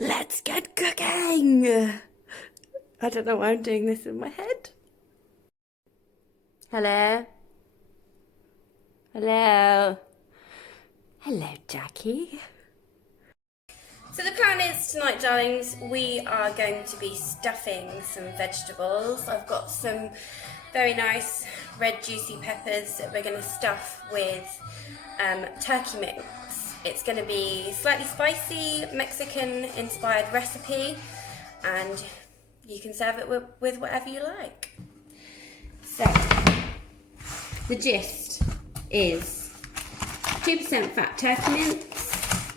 Let's get cooking! I don't know why I'm doing this in my head. Hello? Hello? Hello, Jackie. So the plan is tonight, darlings, we are going to be stuffing some vegetables. I've got some very nice red juicy peppers that we're going to stuff with turkey mix. It's going to be slightly spicy, Mexican inspired recipe, and you can serve it with whatever you like. So, the gist is 2% fat turkey mince,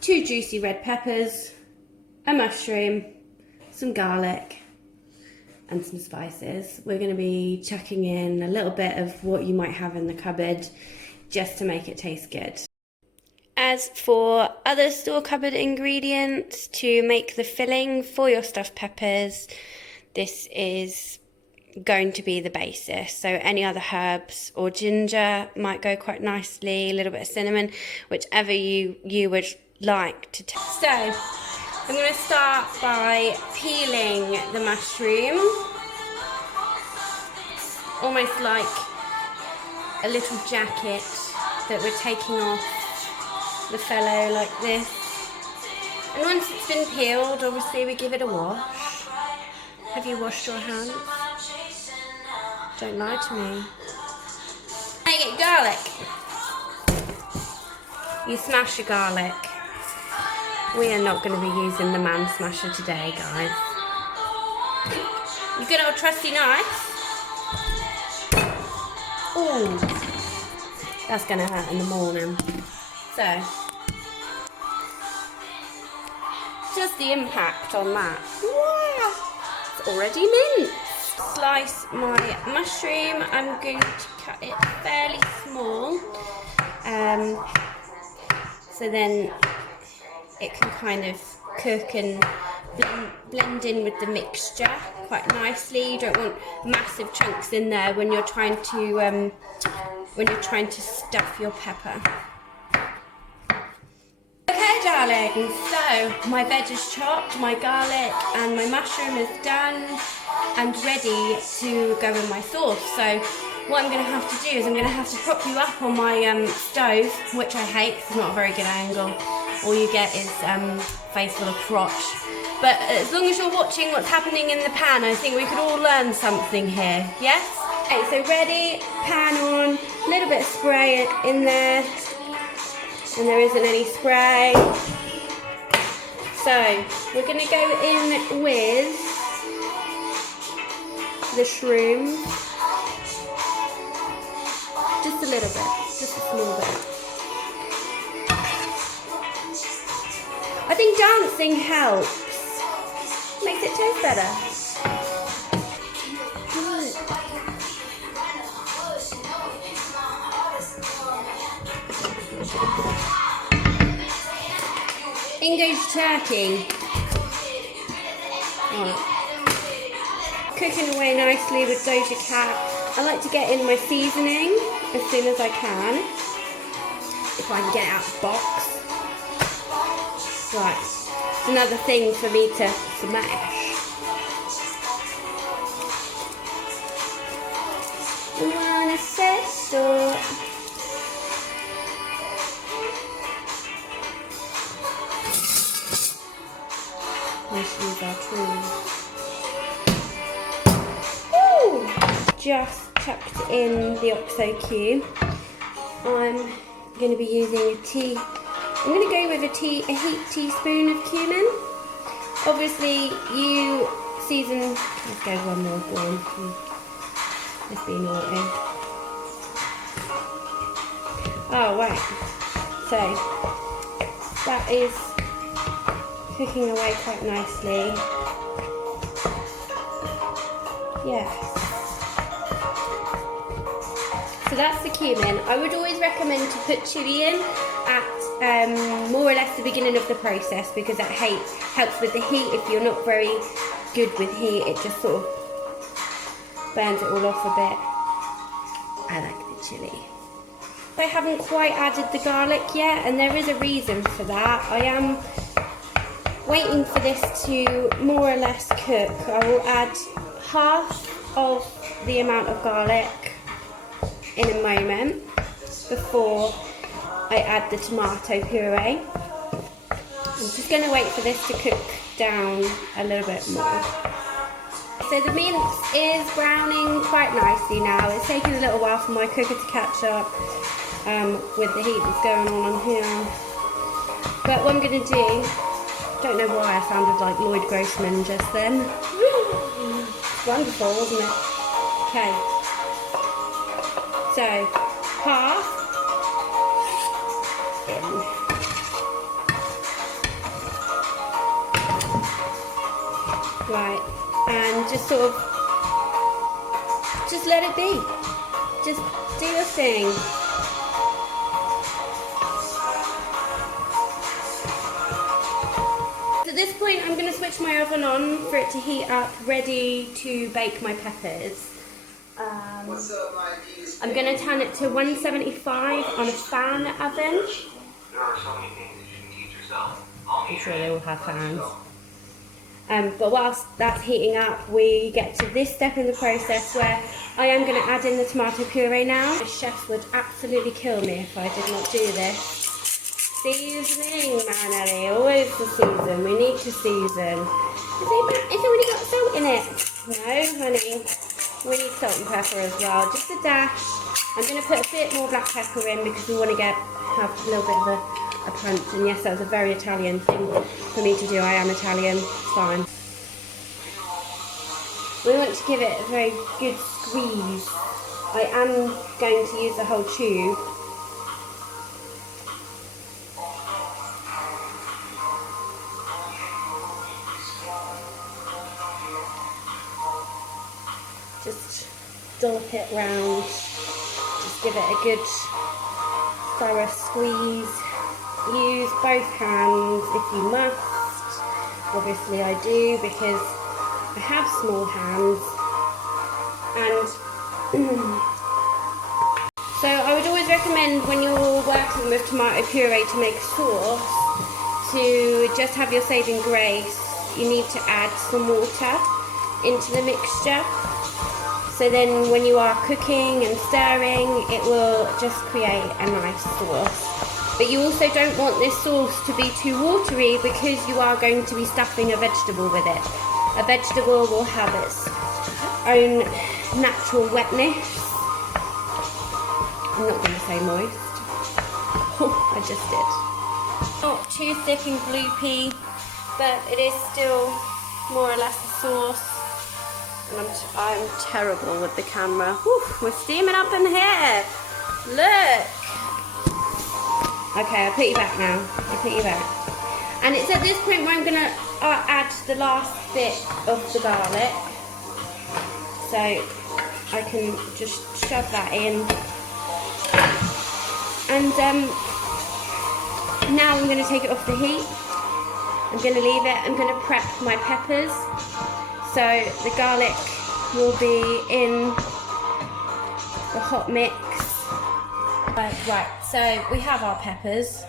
2 juicy red peppers, a mushroom, some garlic, and some spices. We're going to be chucking in a little bit of what you might have in the cupboard just to make it taste good. As for other store cupboard ingredients to make the filling for your stuffed peppers, this is going to be the basis. So any other herbs or ginger might go quite nicely, a little bit of cinnamon, whichever you would like to taste. So I'm going to start by peeling the mushroom, almost like a little jacket that we're taking off the fellow like this. And once it's been peeled, obviously we give it a wash. Have you washed your hands? Don't lie to me. I get garlic. You smash your garlic. We are not going to be using the man smasher today, guys. You good old trusty knife. Ooh, that's going to hurt in the morning. So, just the impact on that. Wow, it's already minced. Slice my mushroom. I'm going to cut it fairly small, so then it can kind of cook and blend in with the mixture quite nicely. You don't want massive chunks in there when you're trying to stuff your pepper. Okay, darling, so my veg is chopped, my garlic and my mushroom is done and ready to go in my sauce. So what I'm going to have to do is I'm going to have to prop you up on my stove, which I hate, it's not a very good angle. All you get is face full of crotch. But as long as you're watching what's happening in the pan, I think we could all learn something here, yes? Okay, so ready, pan on, a little bit of spray in there, and there isn't any spray. So we're going to go in with the shroom, just a little bit, just a small bit. I think dancing helps, makes it taste better. In goes turkey. Right. Cooking away nicely with Doja Cat. I like to get in my seasoning as soon as I can, if I can get it out of the box. Right, it's another thing for me to smash. I wanna say so. Let's use our tool. Woo! Just chucked in the OXO cube. I'm going to be using I'm going to go with a heaped teaspoon of cumin. Obviously, you season. Let's go one more one. Let's be naughty. Oh wait. So that is cooking away quite nicely. Yes. So that's the cumin. I would always recommend to put chili in at more or less the beginning of the process, because that helps with the heat. If you're not very good with heat, it just sort of burns it all off a bit. I like the chili. I haven't quite added the garlic yet, and there is a reason for that. I am waiting for this to more or less cook, I will add half of the amount of garlic in a moment before I add the tomato puree. I'm just going to wait for this to cook down a little bit more. So the mince is browning quite nicely now. It's taken a little while for my cooker to catch up with the heat that's going on here. But what I'm going to do, don't know why I sounded like Lloyd Grossman just then. It's wonderful, wasn't it? Okay. So, half in. Right, and just sort of, just let it be. Just do your thing. At this point, I'm going to switch my oven on for it to heat up, ready to bake my peppers. I'm going to turn it to 175 on a fan oven. I'm sure they all have fans. But whilst that's heating up, we get to this step in the process where I am going to add in the tomato puree now. The chefs would absolutely kill me if I did not do this. Seasoning, man, Ellie, always the season. We need to season. Is it already got salt in it? No, honey. We need salt and pepper as well, just a dash. I'm going to put a bit more black pepper in because we want to have a little bit of a punch. And yes, that was a very Italian thing for me to do. I am Italian, it's fine. We want to give it a very good squeeze. I am going to use the whole tube. Just dollop it round, just give it a good thorough squeeze. Use both hands if you must. Obviously I do because I have small hands. And so I would always recommend when you're working with tomato puree to make a sauce, to just have your saving grace, you need to add some water into the mixture. So then when you are cooking and stirring, it will just create a nice sauce. But you also don't want this sauce to be too watery because you are going to be stuffing a vegetable with it. A vegetable will have its own natural wetness. I'm not going to say moist. Oh, I just did. Not too thick and gloopy, but it is still more or less a sauce. And I'm terrible with the camera. Whew, we're steaming up in here. Look. Okay, I'll put you back now. I'll put you back. And it's at this point where I'm going to add the last bit of the garlic. So I can just shove that in. And now I'm going to take it off the heat. I'm going to leave it. I'm going to prep my peppers. So the garlic will be in the hot mix. Right, so we have our peppers.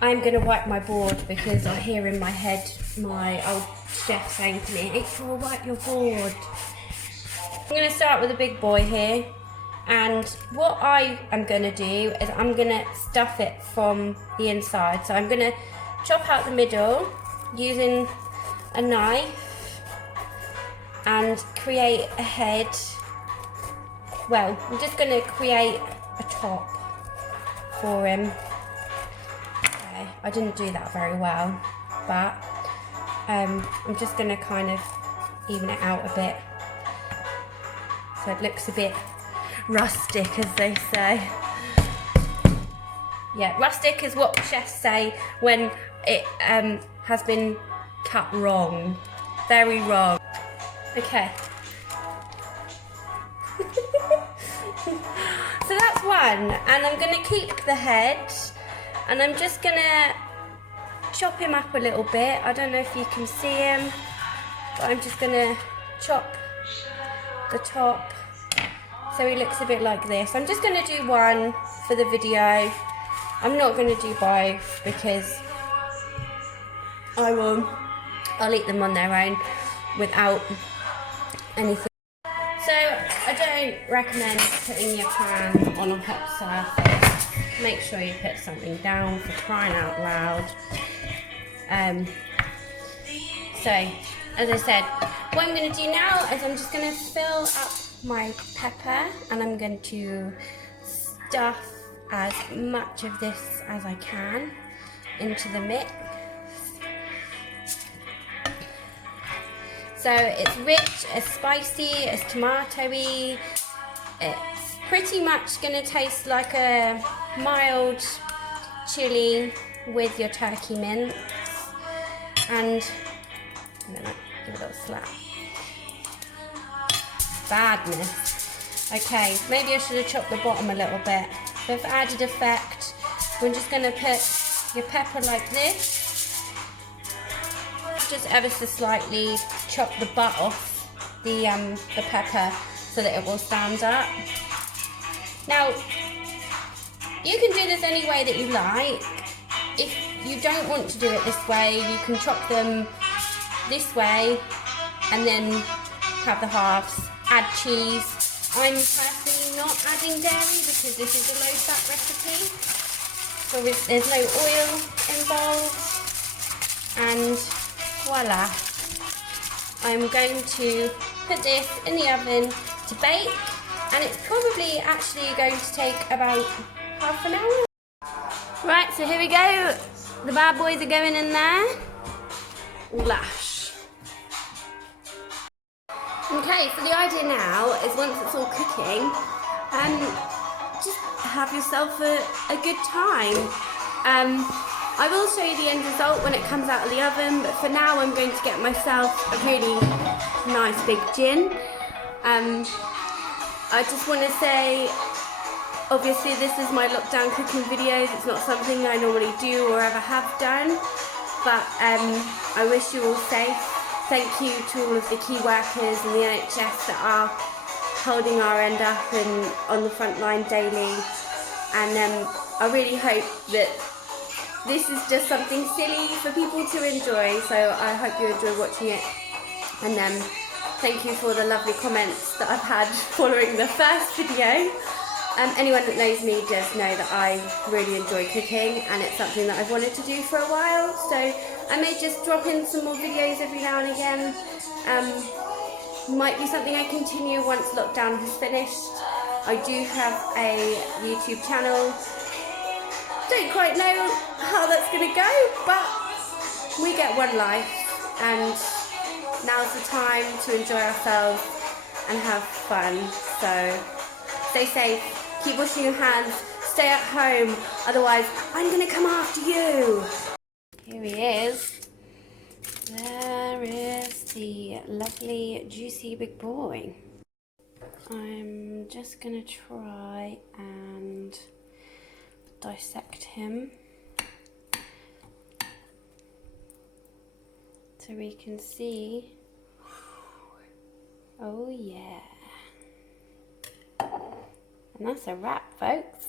I'm going to wipe my board because I hear in my head my old chef saying to me, April, wipe your board. I'm going to start with a big boy here. And what I am going to do is I'm going to stuff it from the inside. So I'm going to chop out the middle using a knife and create a head. Well, I'm just going to create a top for him. Okay, I didn't do that very well, but I'm just going to kind of even it out a bit so it looks a bit rustic, as they say. Yeah, rustic is what chefs say when it has been cut wrong. Very wrong. Okay. So that's one, and I'm going to keep the head, and I'm just going to chop him up a little bit. I don't know if you can see him, but I'm just going to chop the top so he looks a bit like this. I'm just going to do one for the video. I'm not going to do both because I'll eat them on their own without anything. So I don't recommend putting your pan on a hot surface. Make sure you put something down, for crying out loud. So as I said, what I'm going to do now is I'm just going to fill up my pepper, and I'm going to stuff as much of this as I can into the mix. So it's rich, it's spicy, it's tomatoey. It's pretty much going to taste like a mild chili with your turkey mince. And then I give it a little slap. Badness. Okay, maybe I should have chopped the bottom a little bit. But for added effect, we're just going to put your pepper like this. Just ever so slightly chop the butt off the pepper so that it will stand up. Now, you can do this any way that you like. If you don't want to do it this way, you can chop them this way and then have the halves. Add cheese. I'm personally not adding dairy because this is a low-fat recipe, so there's no oil involved. And voila! I'm going to put this in the oven to bake, and it's probably actually going to take about half an hour. Right, so here we go. The bad boys are going in there. Lash. Okay, so the idea now is once it's all cooking, just have yourself a good time. I will show you the end result when it comes out of the oven, but for now I'm going to get myself a really nice big gin. I just want to say, obviously this is my lockdown cooking videos, it's not something I normally do or ever have done, but I wish you all safe. Thank you to all of the key workers and the NHS that are holding our end up and on the front line daily, and I really hope that this is just something silly for people to enjoy, so I hope you enjoy watching it. And thank you for the lovely comments that I've had following the first video. Anyone that knows me does know that I really enjoy cooking, and it's something that I've wanted to do for a while, so I may just drop in some more videos every now and again. Might be something I continue once lockdown has finished. I do have a YouTube channel. Don't quite know how that's going to go, but we get one life, and now's the time to enjoy ourselves and have fun. So stay safe, keep washing your hands, stay at home, otherwise I'm going to come after you. Here he is. There is the lovely juicy big boy. I'm just going to try and dissect him so we can see. Oh yeah. And that's a wrap, folks.